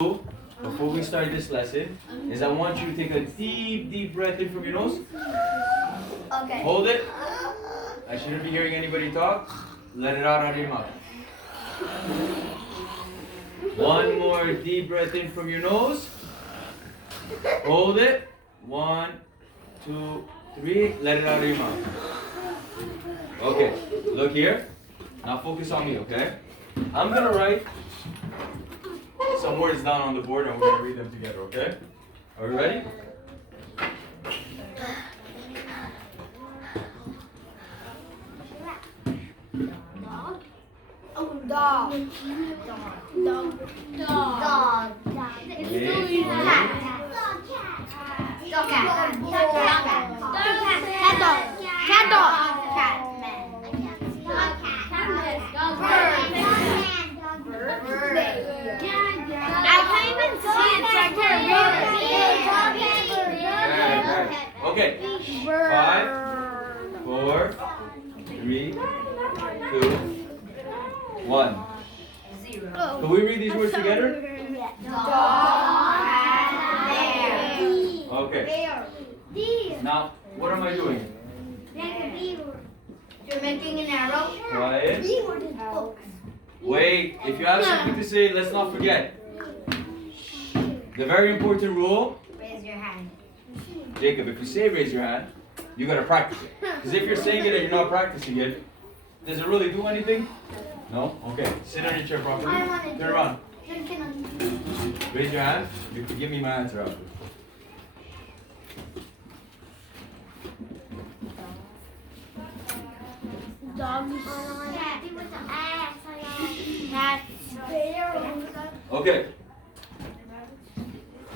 Before we start this lesson, is I want you to take a deep breath in from your nose. Okay. Hold it. I shouldn't be hearing anybody talk. Let it out of your mouth. One more deep breath in from your nose. Hold it. 1, 2, 3. Let it out of your mouth. Okay. Look here. Now focus on me, okay? I'm gonna write some words down on the board and we're gonna read them together, okay? Are we ready? Dog. Okay. 5, 4, 3, 2, 1. Can we read these words together? Okay. Now, what am I doing? You're making an arrow. Quiet. Wait, if you have something to say, let's not forget. The very important rule, Raise your hand. Jacob, if you say raise your hand, you gotta practice it. Because if you're saying it and you're not practicing it, does it really do anything? No? Okay. Sit on your chair properly. I wanna do Turn around. it. Raise your hand. You can give me my answer after. Okay.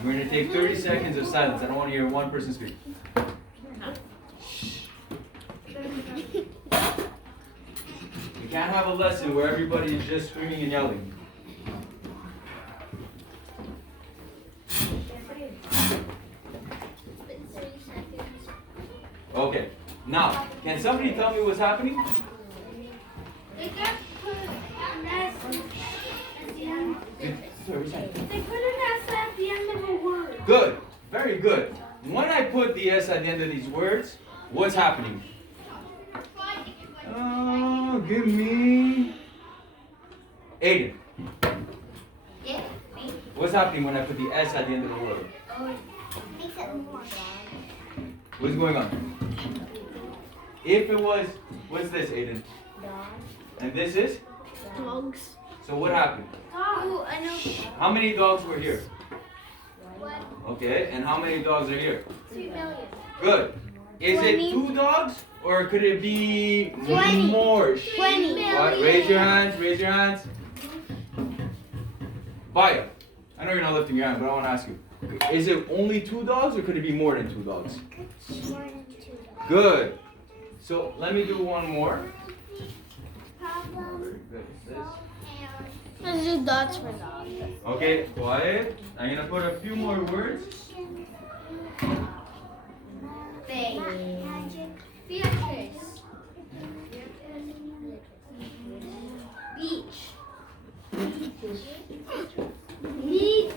We're going to take 30 seconds of silence. I don't want to hear one person speak. We can't have a lesson where everybody is just screaming and yelling. Okay. Now, can somebody tell me what's happening? They put an S at the end of a word. Good. Very good. When I put the S at the end of these words, what's happening? Oh, give me... Aiden. Yeah, me. What's happening when I put the S at the end of the word? Makes it more. What's going on? If it was... What's this, Aiden? And this is? Dogs. So what happened? Oh, I know. How many dogs were here? What? Okay, and how many dogs are here? 3 million. Good. Is it 20. 2 dogs or could it be 20. more? 20. What? Raise your hands, raise your hands. Baya, I know you're not lifting your hand, but I want to ask you. Is it only 2 dogs or could it be more than 2 dogs? More than 2 dogs. Good. So let me do one more. Let's do dots for dogs. Okay, quiet. I'm going to put a few more words. Beatrice. Beach. Need.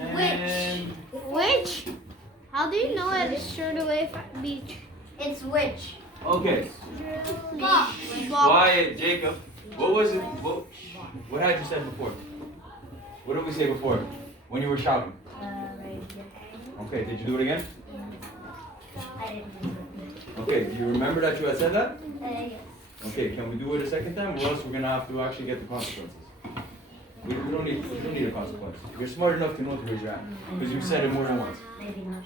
And Which? How do you know it's straight away from beach? It's which? okay, Box. quiet, Jacob. What was it? What had you said before? What did we say before? When you were shouting? Okay, did you do it again? I didn't do it. Okay, do you remember that you had said that? Yes. Okay, can we do it a second time, or else we're gonna have to actually get the consequences? We don't need a consequence. You're smart enough to know to raise your hand because you've said it more than once. Maybe not.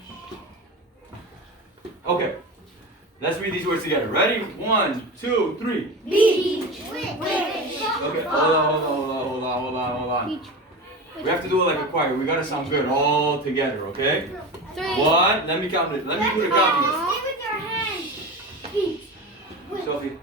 Okay, let's read these words together. Ready? 1, 2, 3. Beach. Okay, hold on. Beach. We have to do it like a choir. We gotta sound good all together, okay? 3. 1. Let me count it. Let me do the counting. Stay with your hand. Beach. Sophie.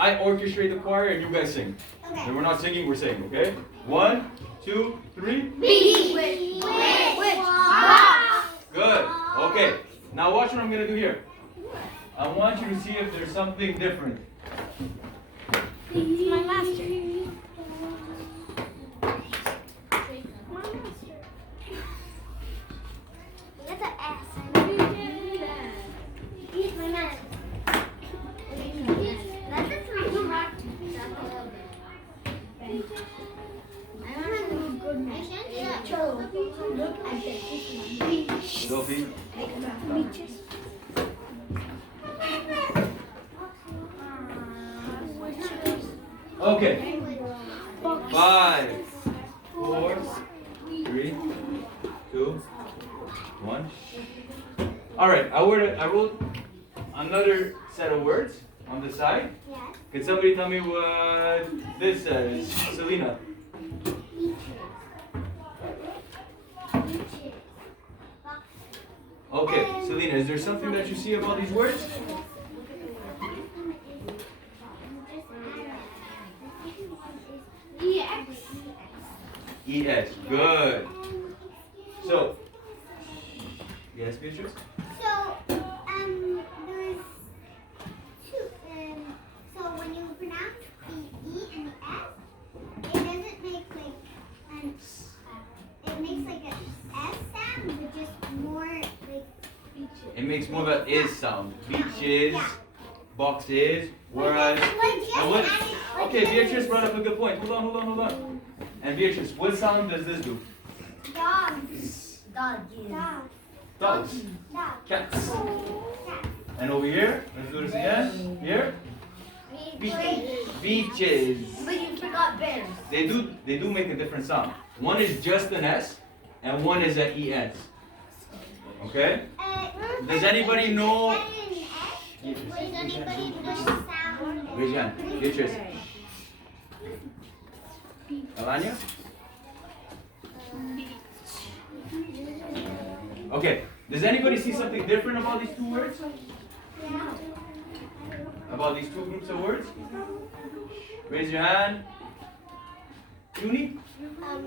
I orchestrate the choir and you guys sing. Okay. And we're not singing, we're saying, okay? 1, 2, 3. Beach. Which? Box. Good. Okay. Now watch what I'm gonna do here. I want you to see if there's something different. It's my master. That's an S. He's my master. That's a 3. I want to do a good match. Look at this. Sophie? Okay. 5, 4, 3, 2, 1. All right. I wrote another set of words on the side. Yes. Can somebody tell me what this says? Selena. Okay, Selena, is there something that you see about these words? ES. Good. So, yes, Beatrice? So, there's two. So when you pronounce the E and the S, it doesn't make like an. It makes like a S sound, but just more like beaches. It makes more of an is sound. Beaches, boxes, whereas. And what, okay, Beatrice brought up a good point. Hold on. And Beatrice, what sound does this do? Dogs. Dogs. Dogs. Cats. Cats. And over here, let's do this again. Here. Beaches. But you forgot bears. They do make a different sound. One is just an S, and one is an ES. Okay? Does anybody know? Does anybody know sound? Raise your hand. Beatrice. Alanya? Okay. Does anybody see something different about these two words? Yeah. About these two groups of words? Raise your hand. Uni?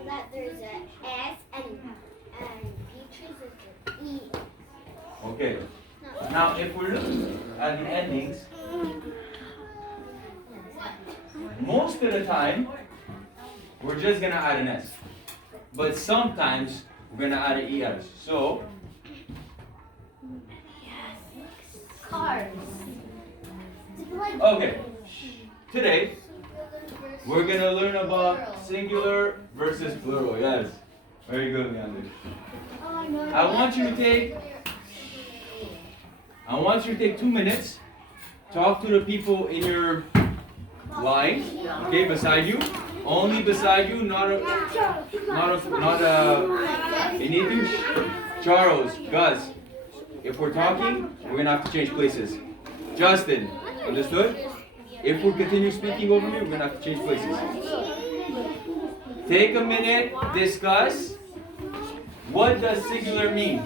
That there's a S and beaches is an E. Okay. Now, if we're looking at the endings, most of the time, we're just going to add an S. But sometimes, we're going to add an ES. So, Cars. okay. Today, we're going to learn about singular versus plural. Yes. Very good, Leander. I want you to take 2 minutes. Talk to the people in your line, okay, beside you. Only beside you, anything. Charles, Gus, if we're talking, we're gonna have to change places. Justin, understood? If we continue speaking over me, we're gonna have to change places. Take a minute, discuss. What does singular mean?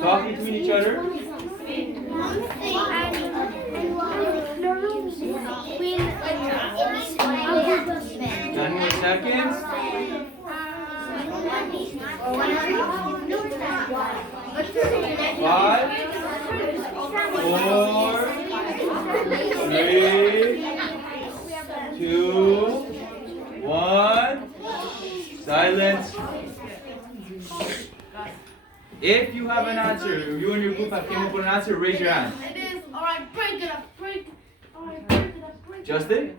Talking between each other. 10 more seconds. 5, 4, 3, 2, 1. Silence. If you have an answer, if you and your group have came up with an answer, raise your hand. It is. Alright, break it up. Justin?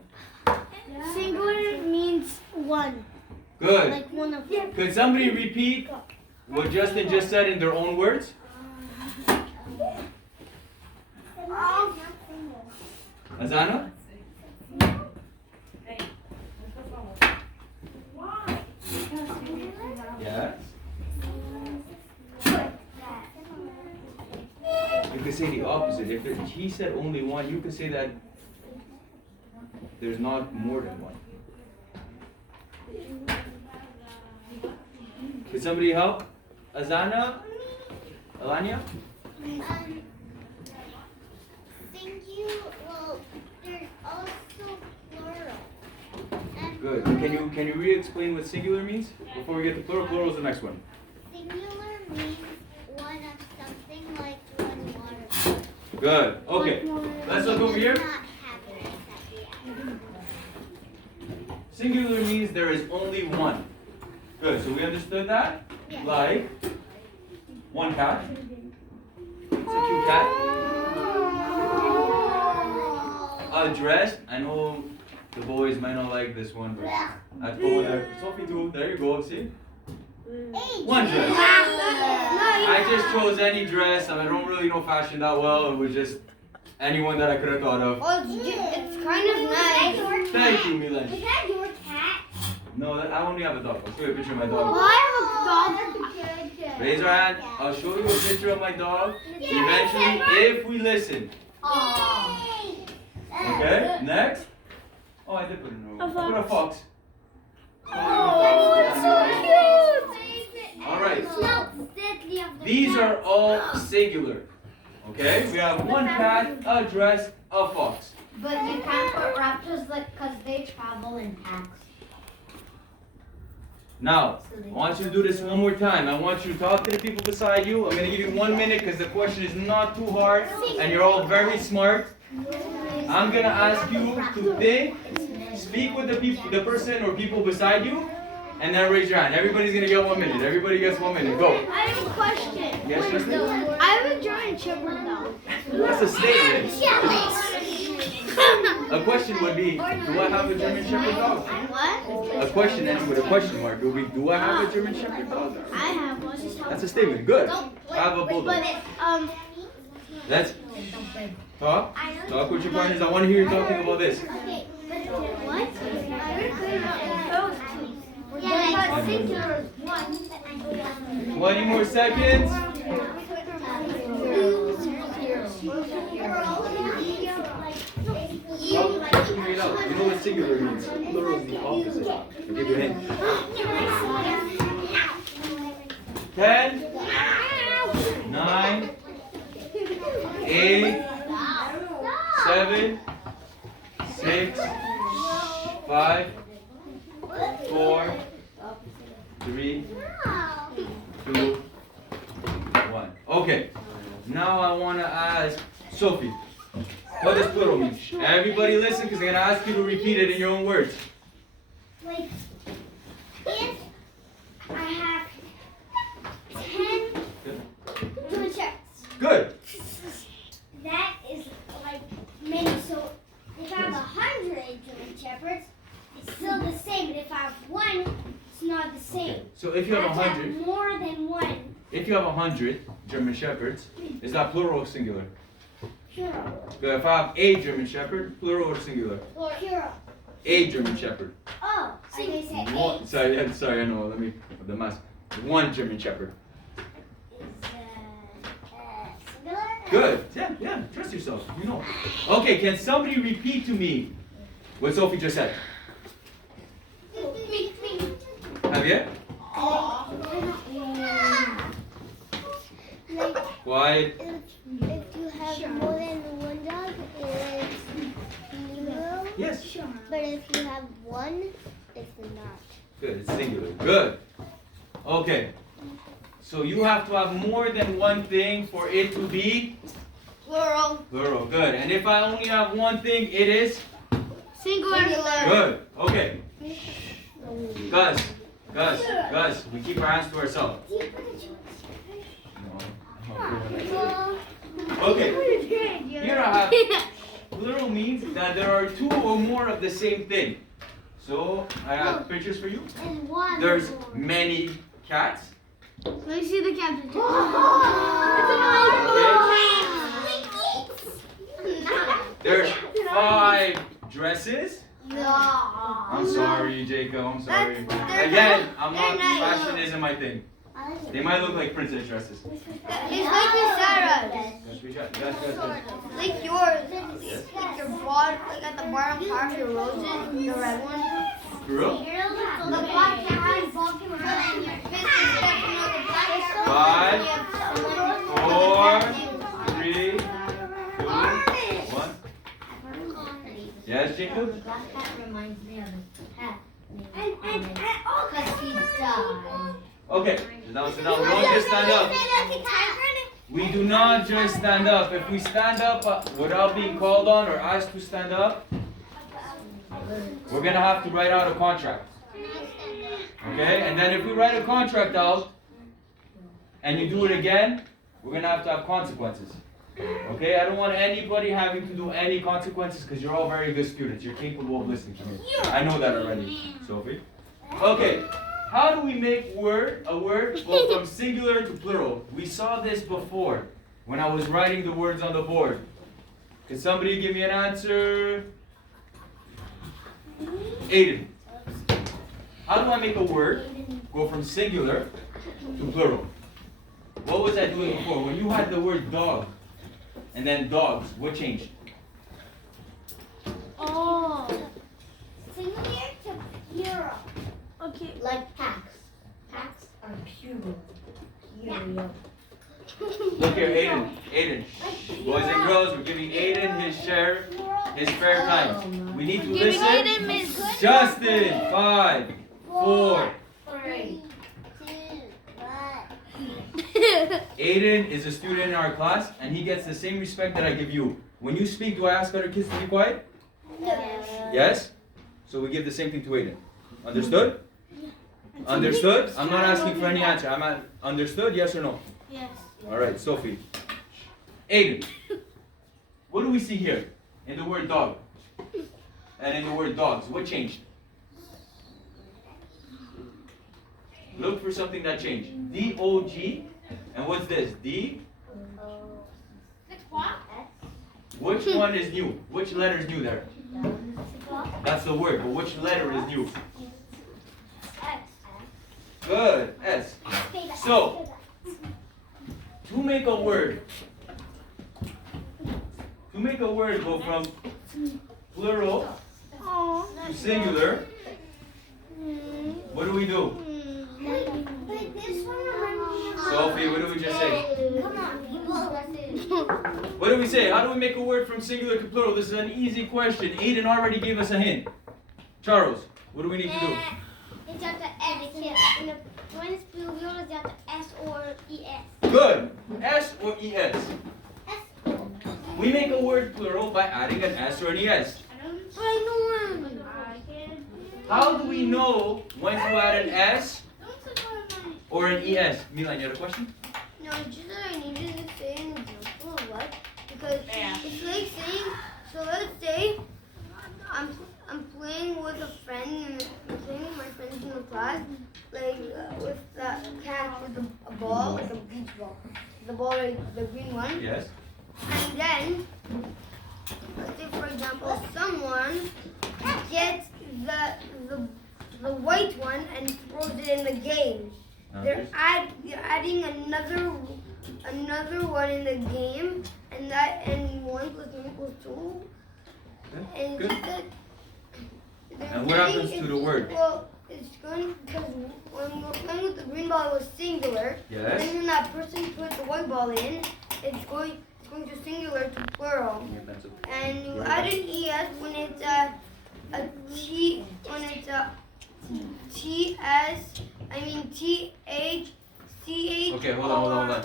Singular means one. Good. Like one of them. Could somebody repeat what Justin just said in their own words? Azana? Yes. You could say the opposite. If he said only one, you could say that there's not more than one. Could somebody help? Azana? Alanya? Singular. Well, there's also plural. Good. Can you re-explain what singular means before we get to plural? Plural is the next one. Singular means one of something like one water. Good. Okay. Let's look over here. Not have Singular means there is only one. Good, so we understood that? Like, one cat. It's a cute cat. A dress. I know the boys might not like this one, but I put one there. Sophie too. There you go, see? One dress. I just chose any dress. I don't really know fashion that well. It was just anyone that I could have thought of. Well, it's kind of nice. Thank you, Milan. Is that your cat? No, I only have a dog. I'll show you a picture of my Well, dog. I have a dog. Raise your hand. I'll show you a picture of my dog. Eventually, if we listen. Okay, next. Oh, I did put it in a row. I put a fox. All right. These are all singular. Okay, we have one cat, a dress, a fox. But you can't put raptors because they travel in packs. Now, I want you to do this one more time. I want you to talk to the people beside you. I'm going to give you 1 minute because the question is not too hard and you're all very smart. I'm going to ask you to think, speak with the person or people beside you, and then raise your hand. Everybody's going to get 1 minute. Everybody gets 1 minute. Go. I have a question. Yes, Justin? I have a German Shepherd dog. That's a statement. A question would be, do I have a German Shepherd dog? What? A question ends with a question mark. Do I have a German Shepherd dog? I have one. That's a statement. Good. I have a bulldog. Let's talk. Talk with your partners. I want to hear you talking about this. What? 20 more seconds. You know what singular means? Plural is the opposite. I'll give you a hint. 10, 9, 8, 7, 6, 5, 4, 3, 2, 1. Okay. Now I want to ask Sophie. What does plural mean? Everybody listen because I'm going to ask you to repeat it in your own words. Like, if I have 10 German Shepherds, Good. that is like many. So if I have 100 German Shepherds, it's still the same. But if I have one, it's not the same. So if you have I have to have 100, more than one. if you have 100 German Shepherds, is that plural or singular? Plural. Good. If I have a German Shepherd, plural or singular? Plural. A German Shepherd. Oh, so they say One, eight. sorry, I know. Let me the mask. One German Shepherd. Is singular? Good. Yeah. Trust yourself. You know. Okay. Can somebody repeat to me what Sophie just said? Have you? Quiet. If you have more than one dog, it's plural. Yes. But if you have one, it's not. Good. It's singular. Good. Okay. So you have to have more than one thing for it to be Plural. plural. Good. And if I only have one thing, it is Singular. good. Okay. Guys, we keep our hands to ourselves. Okay. Here I have plural means that there are two or more of the same thing. So I have pictures for you. And one. There's many cats. Let me see the captain. There's 5 dresses. No. I'm sorry, Jacob. I'm sorry. They're Again, not- I'm they're not. not- Fashion isn't my thing. They might look like princess dresses. It's like the Sarah's. Guys. Like yours. Like your bottom, like at the bottom part of your roses, the red one. For real? The black cat. Five, 4, 3, 2, 1. Yes, Jacob? That cat reminds me of his pet. And Because he died. Okay, sit down. We don't just stand up. We do not just stand up. If we stand up without being called on or asked to stand up, we're gonna have to write out a contract. Okay? And then if we write a contract out and you do it again, we're gonna have to have consequences. Okay? I don't want anybody having to do any consequences because you're all very good students. You're capable of listening to me. I know that already, Sophie. Okay. How do we make a word go from singular to plural? We saw this before when I was writing the words on the board. Can somebody give me an answer? Aiden. How do I make a word go from singular to plural? What was I doing before? When you had the word dog and then dogs, what changed? Oh. Singular to plural. Okay. Like packs. Packs are plural. Plural. Look here, Aiden. Boys and girls, we're giving Aiden his share, his fair time. We need to Giving listen. Aiden Miss. Justin, 5, 4. 3, 2, 1. Aiden is a student in our class, and he gets the same respect that I give you. When you speak, do I ask other kids to be quiet? Yes? So we give the same thing to Aiden. Understood? Understood? I'm not asking for any answer. I'm at understood, yes or no? Yes. Alright, Sophie. Aiden. What do we see here in the word dog? And in the word dogs, what changed? Look for something that changed. D-O-G. And what's this? D? Which one is new? Which letter is new there? That's the word, but which letter is new? Good, S. So, to make a word go from plural to singular, what do we do? But this one reminds me of... Sophie, what did we just say? Come on, What do we say? How do we make a word from singular to plural? This is an easy question. Aiden already gave us a hint. Charles, what do we need to do? It's at the S. When it's plural, it's at the S or ES. Good. S or ES. S. We make a word plural by adding an S or an ES. How do we know when to add an S or an ES? Milan, you had a question? No, just that I needed to say an example of what, because it's like saying, so let's say I'm playing with a friend, and I'm playing with my friends in the class, like with that cat with a ball, like a beach ball, the ball, like the green one. Yes. And then, let's say for example, someone gets the white one and throws it in the game. They're adding another one in the game, and 1 plus 1 equals 2. And Good. they're And what happens to the word? Well, it's going because when we're playing with the green ball, it was singular. Yes. Then when that person put the white ball in, it's going to singular to plural. And you add an ES when it's a T, when it's a THCH. Okay, hold on.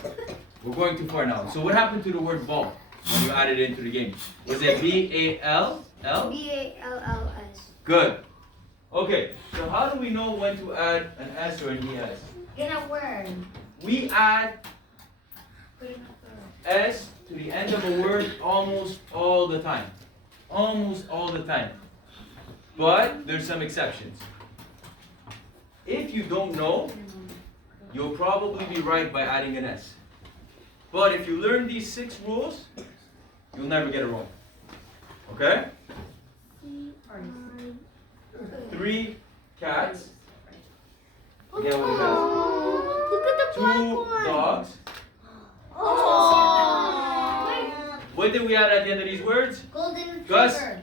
We're going too far now. So what happened to the word ball when you added it into the game? Was it B-A-L-L? BALLS. Good. Okay, so how do we know when to add an S or an ES? In a word. We add S to the end of a word almost all the time. Almost all the time. But there's some exceptions. If you don't know, you'll probably be right by adding an S. But if you learn these 6 rules, you'll never get it wrong. Okay? 3 cats. Again, what is that? Look at the black 2 one. dogs. What did we add at the end of these words? Golden Gus? retriever.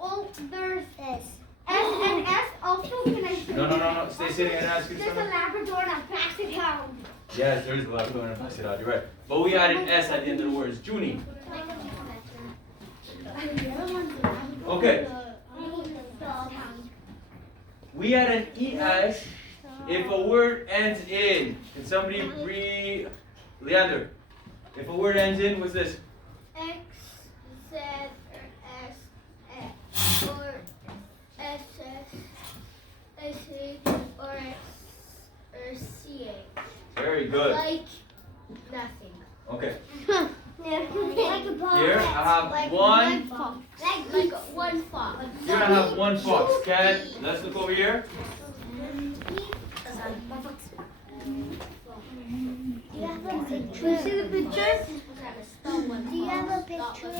Oh, there's S. S and S. Also, can I say No. Stay sitting and ask you there's a something. Labrador and a Basset Hound. Yes, there is a lot going to pass it out. You're right. But we added S at the end of the words. Junie. Okay. We add an ES if a word ends in. Can somebody read? Leander. If a word ends in, what's this? X, Z, or S, X, or good. Like nothing. Okay. Like a ball. Here I have like one. fox. Like one fox. Here I have one fox. Cat, let's look over here. Do you have a Can you picture? see the picture? Do you have a picture?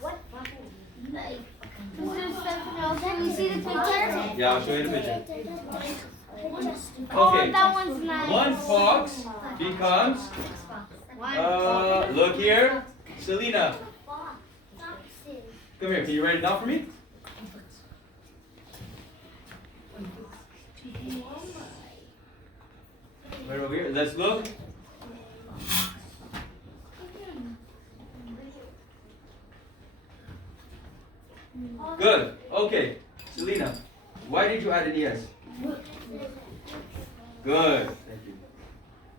What? Like. Can you see the picture? Yeah, I'll show you the picture. Oh, Okay. that one's nice. One fox becomes. Look here. Selena, Foxes. come here. Can you write it down for me? Right over here. Let's look. Good. Okay. Selena, why did you add an ES? Good. Thank you.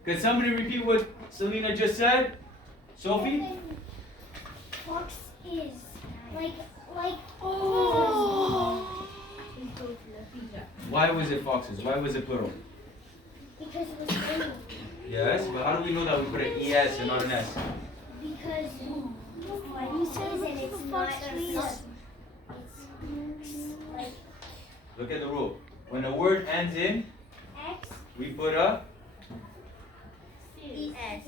Could somebody repeat what Selena just said? Sophie? Fox is like Why was it foxes? Why was it plural? because it was funny. Yes, but how do we know that we put an ES and not an S? Because when you say that it's not it's like Look at the rule. When a word ends in, X we put a E S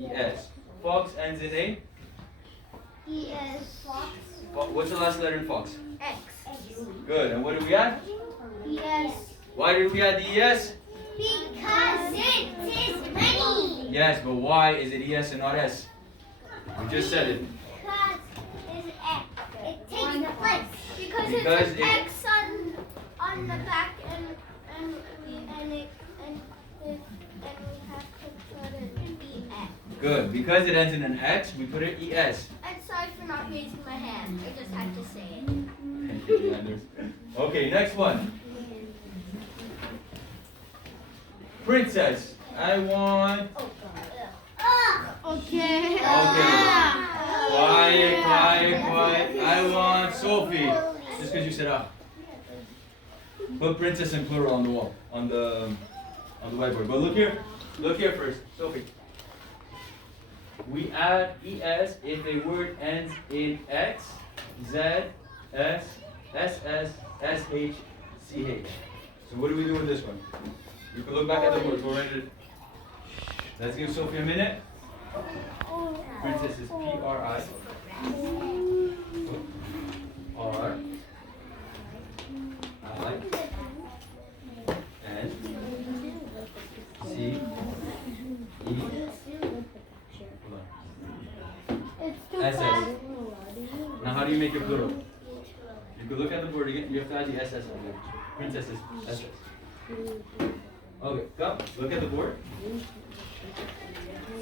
ES. Fox ends in a. E S Fox What's the last letter in fox? X Good. And what did we add? E S Why did we add the ES? because it is funny. Yes, but why is it ES and not S? We just said it. Because it's X. It takes the place. Because Because it's it- X on the back and we have to put an E X. Good. Because it ends in an X, we put an ES. I'm sorry for not raising my hand. I just had to say it. Thank you, Landers. Okay, next one. Princess. I want. Okay. Okay. Quiet, quiet, quiet. I want Sophie. Just because you said ah. Put princess in plural on the wall, on the whiteboard. But look here first, Sophie. We add ES if a word ends in X, Z, S, SS, SH, CH. So what do we do with this one? You can look back at the words. We're ready to. Let's give Sophie a minute. Princess is PRI. R. I. N. C. E. Hold on. It's too SS. fast. Now how do you make it plural? You can look at the board again. You have to add the SS on there. Princess is SS. Okay, come. Look at the board.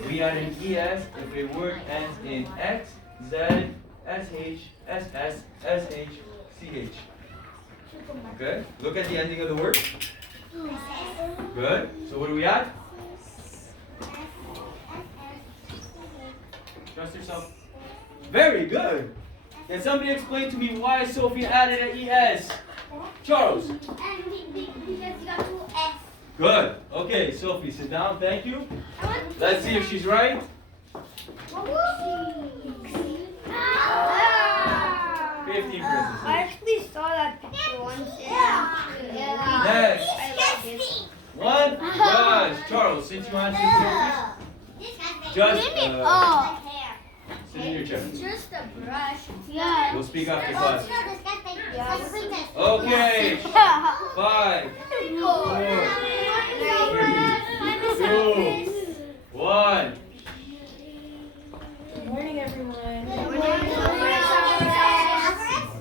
We add an ES if a word ends in X, Z, SH, SS, SH, CH. Okay? Look at the ending of the word. Good. So what do we add? Trust yourself. Very good. Can somebody explain to me why Sophie added an ES? Charles. And because you got two S. Good. Okay, Sophie, sit down. Thank you. Let's see if she's right. 15 I princesses. actually saw that picture once. Next. I like it. One. Gosh, Charles, since you answered Sophie's, just sit in your chair. Just a brush. Yeah. We'll speak after class. Disgusting. Okay. 5, 4, 2, 1. Good morning, everyone.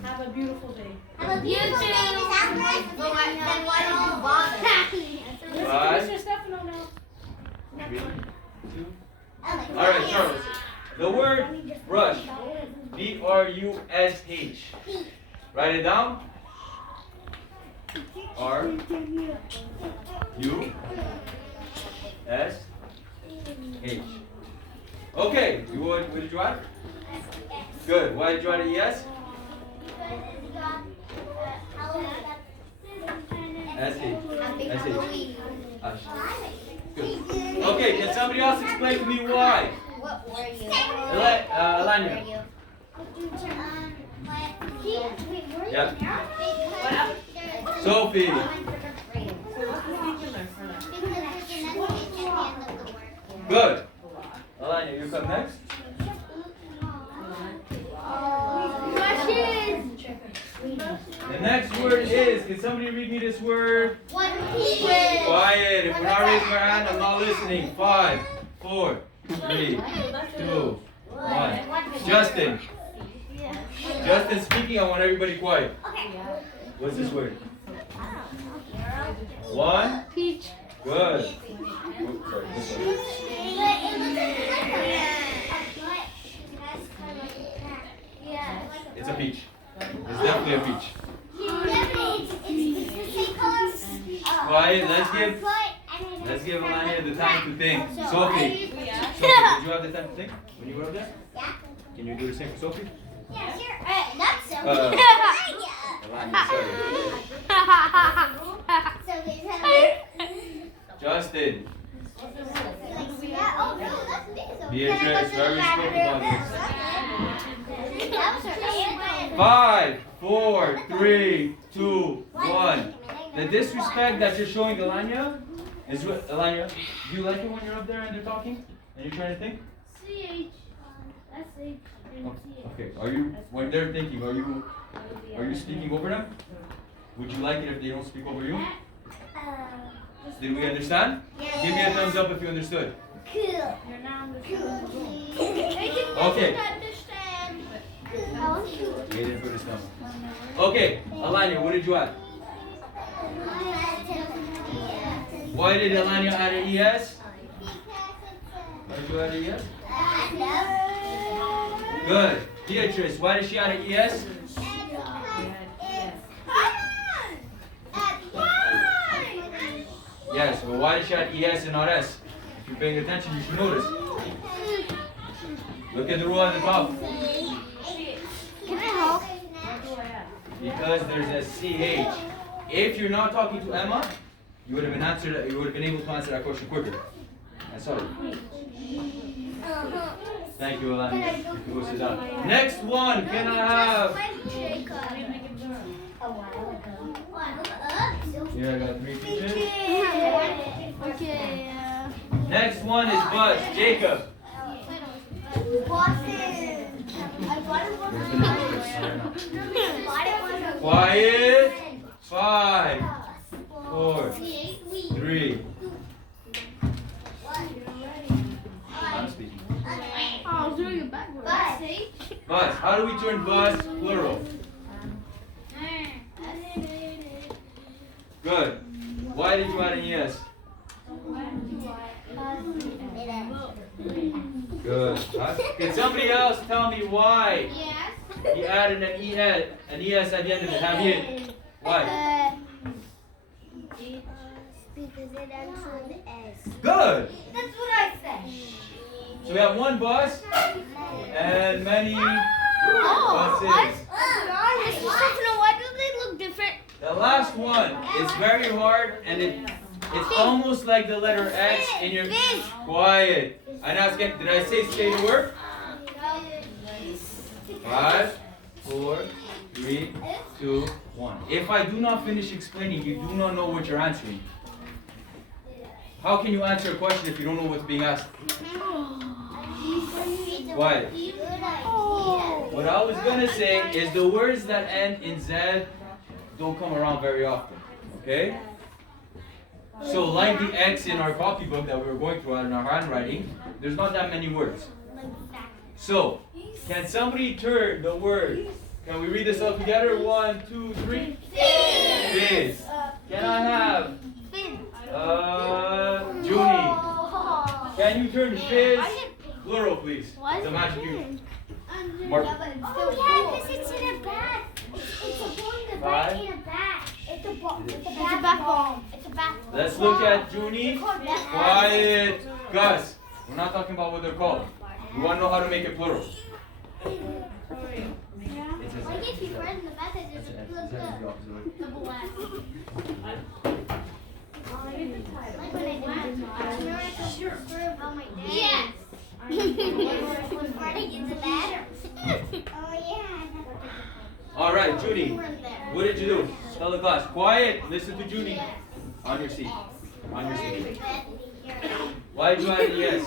Have a beautiful day. Five. Mr. Stefano now. 3, 2. All right, Charles. The word brush. B-R-U-S-H. Write it down. R U S H. Okay. What did you add? Good. Why did you add an ES? S H. S H. Ash. Good. somebody else explain to me why? What were you? Alanya. Yeah. Sophie. Good. Alanya, you come next. The next word is, can somebody read me this word? Quiet. If we're not raising our hand, I'm not listening. 5, 4, 3, 2, 1. Justin. Justin speaking, I want everybody quiet. What's this word? 1. Peach. Good. Oh, sorry, this one. It's a peach. It's definitely a peach. Quiet, let's give Alanya the time to think. Sophie, did you have the time to think when you were up there? Yeah. Can you do the same for Sophie? Yeah, sure. That's so Alanya, sorry. Justin, Beatrice, very spoken about this. 5, 4, 3, 2, 1. The disrespect that you're showing Alanya is what, Alanya, do you like it when you're up there and they're talking and you're trying to think? Okay, are you, when they're thinking, are you speaking over them? Would you like it if they don't speak over you? Did we understand? Give me a thumbs up if you understood. Cool. Okay. Waiting for this number. Okay, Alanya, what did you add? Why did Alanya add an ES? Why did you add an ES? Good. Beatrice, why did she add an ES? Yes, but why did she add ES and not S? If you're paying attention, you should notice. Look at the rule at the top. Can I help? Because there's a CH. If you're not talking to Emma, you would have been able to answer that question quicker. I'm sorry. Thank you, Alanya. You can go sit down. Next one, can I have? Yeah, I got 3 teachers. Okay. Next one is Buzz. Jacob. Quiet. 5, 4, 3. I'm speaking. I was doing it backwards. Buzz. How do we turn bus plural? Good. Why did you add an ES? Good. Can somebody else tell me why he added an ES at the end of it? Have you? Why? Because it ends with S. Good. That's what I said. So we have one bus and many buses. Why do they look different? The last one is very hard and it's almost like the letter X in your quiet. I'm asking, did I say stay to work? 5, 4, 3, 2, 1. If I do not finish explaining, you do not know what you're answering. How can you answer a question if you don't know what's being asked? Quiet. What I was gonna say is the words that end in Z don't come around very often. Okay? So like the X in our copybook that we were going through in our handwriting, there's not that many words. So, can somebody turn the word? Can we read this all together? 1, 2, 3. Fizz. Can I have? Junie. Can you turn fizz plural, please? It's a magic cube. Mark. Oh yeah, because it's in a bag. It's a ball in the bag in a bag. It's a ball. It's a bath bomb. It's a bath bomb. Let's look at Junie. Quiet. Gus. We're not talking about what they're called. We want to know how to make it plural. Why can't you run in the bath and just look up? Double Like when I on my dad. Yes. Was running in the bed. Oh yeah. All right, Judy. What did you do? Tell the class. Quiet. Listen to Judy. On your seat. On your seat. Why did you add an yes?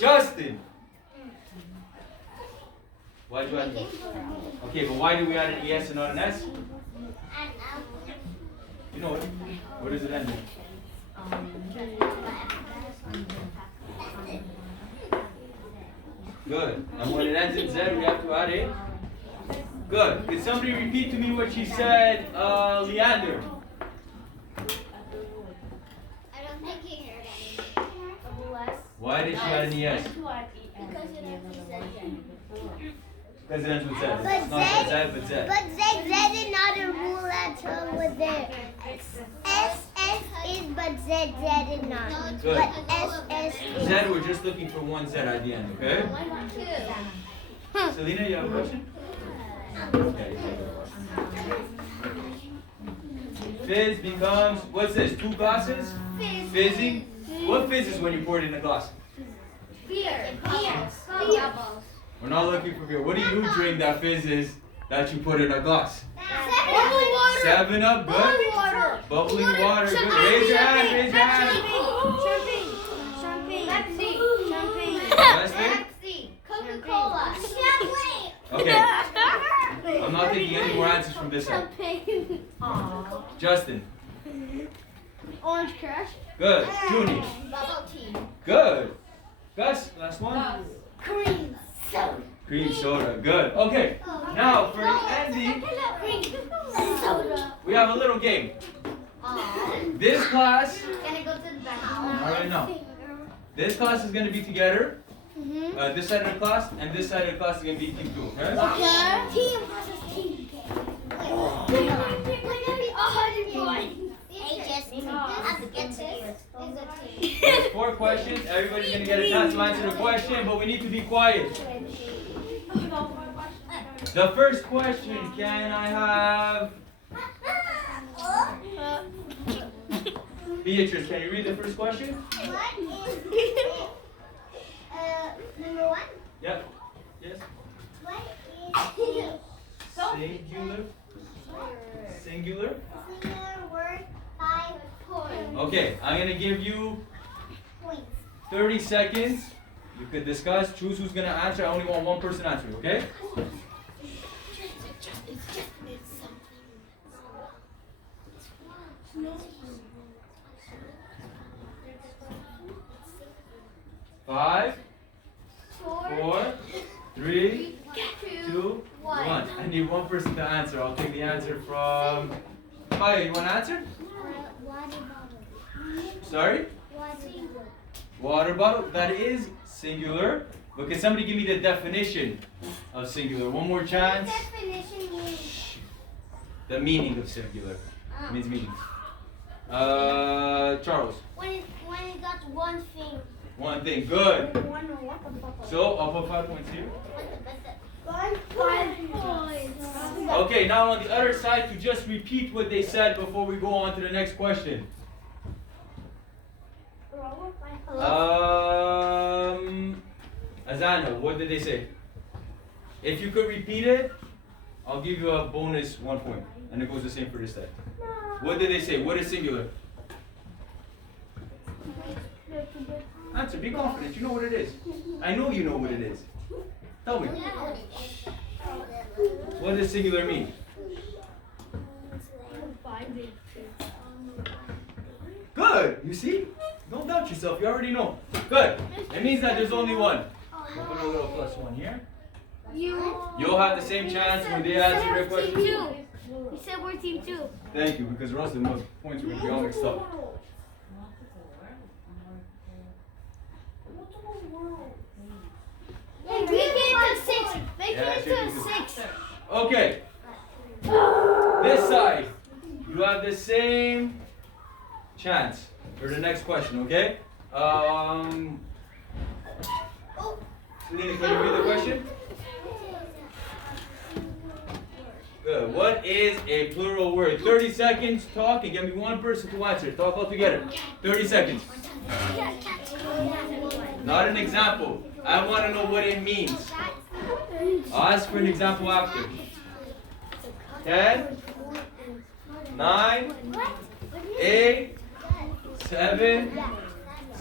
Justin. Why did you add an yes? Okay, but why did we add an ES and not an S? You know it. What does it end in? Good. And when it ends in Z, we have to add a. Good. Can somebody repeat to me what she said, Leander? I don't think he heard it. Why did she add an ES? Because it ends with Z. It's not Z, but Z. But Z is not a rule at all with there. S is, but Z is not. Good. But S is. Z, we're just looking for one Z at the end, okay? Selena, you have a question? Okay. Fizz becomes, what's this, 2 glasses? Fizzing? What fizzes when you pour it in a glass? Beer. We're not looking for beer. What do you drink that fizzes that you put in a glass? 7-Up, good? Bubbling water, good. Raise your hand, raise your hand. Pepsi. Coca-Cola. Champagne. Okay. I'm not taking any more answers from this side. Justin. Orange Crush. Good. Junie. Bubble tea. Good. Gus, last one. Cream soda. Cream soda. Good. Okay. Now for Andy, Soda. we have a little game. This class, Can I go to the bathroom? all right now. This class is going to be together. This side of the class and this side of the class is going to be team 2. Okay? Team versus team. There's 4 questions. Everybody's going to get a chance to answer the question, but we need to be quiet. The first question, can I have Beatrice, can you read the first question? What is number 1? Yep. Yes. What is Singular. Singular. singular word 5 points? Okay, I'm going to give you 30 seconds. You could discuss, choose who's going to answer. I only want one person answering, okay? Five, 4, 3, 2, 1. I need one person to answer. I'll take the answer from. Maya, you want to answer? Water bottle. Sorry? Water bottle. That is singular. But can somebody give me the definition of singular? One more chance. Definition means The meaning of singular. It means meaning. Charles. when it got one thing. One thing. Good. So I'll put 5 points here. 5 points. Okay, now on the other side to just repeat what they said before we go on to the next question. Azana, what did they say? If you could repeat it, I'll give you a bonus 1 point. And it goes the same for this side. What did they say? What is singular? Answer, be confident. You know what it is. I know you know what it is. Tell me. What does singular mean? Good. You see? Don't doubt yourself. You already know. Good. It means that there's only one. We'll put a little +1 here. You'll have the same chance when they answer your question. You said we're team 2. Thank you, because or else the most points are going to be all mixed up. Make it to 6. Make Yeah, it sure, to you can. 6. Okay. This side, you have the same chance for the next question, okay? Selena, can you read the question? Good. What is a plural word? 30 seconds. Talk and get me one person to answer. Talk all together. 30 seconds. Not an example. I want to know what it means. I'll ask for an example after. 10, 9, 8, 7,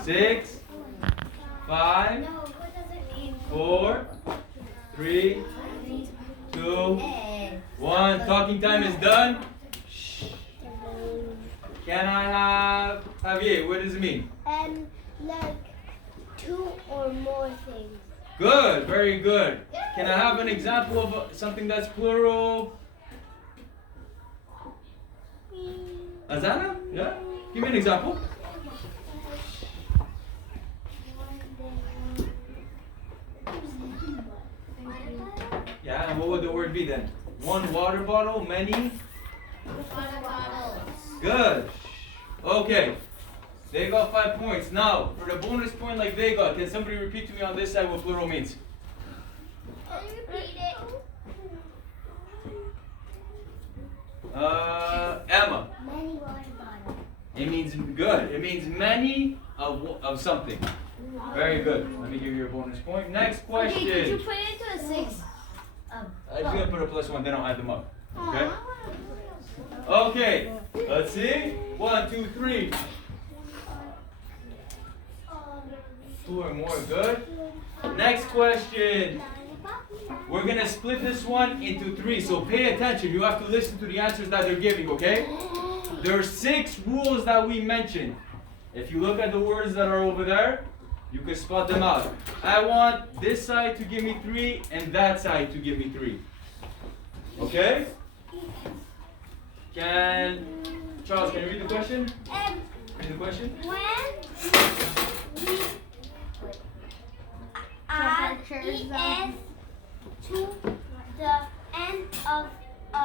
6, 5, 4, 3, 2, 1. Talking time is done. Shh. Can I have Javier? What does it mean? Like 2 or more things. Good, very good. Can I have an example of something that's plural? Azana? Yeah? Give me an example. Yeah, and what would the word be then? 1 water bottle, many? Good. Okay. They got 5 points. Now, for the bonus point like they got, can somebody repeat to me on this side what plural means? Repeat it. Emma. Many water bottles. It means good. It means many of something. Very good. Let me give you a bonus point. Next question. Okay, could you put it into a 6? I'm gonna put a +1, then I'll add them up. Okay? Okay. Let's see. 1, 2, 3. 2 or more. Good. Next question. We're gonna split this one into 3. So pay attention. You have to listen to the answers that they're giving. Okay? There are 6 rules that we mentioned. If you look at the words that are over there, you can spot them out. I want this side to give me 3 and that side to give me 3. Okay? Charles, can you read the question? Read the question. When we add ES to the end of